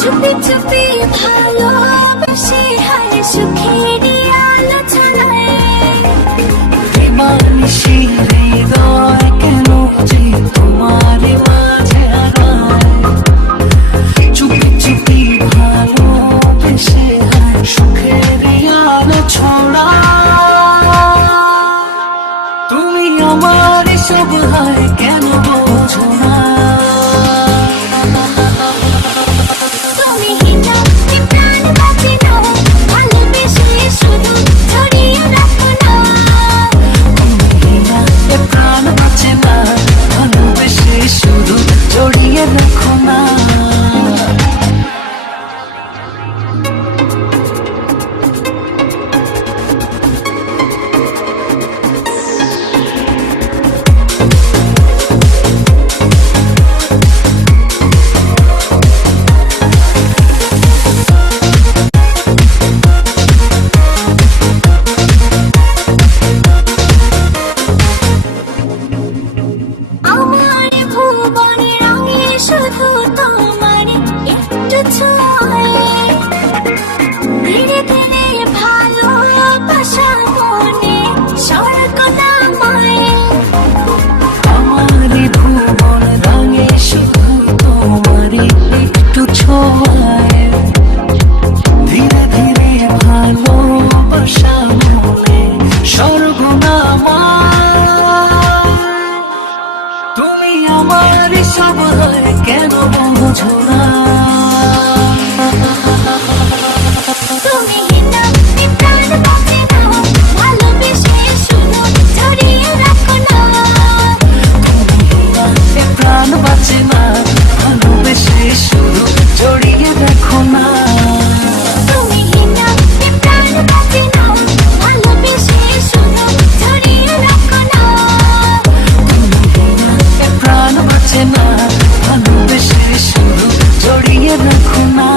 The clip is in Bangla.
চুপি চুপি সুখী তোমার সবাই কেন বুঝো না? কাছে না ভালোবেসে শুধু জড়িয়ে রাখো না।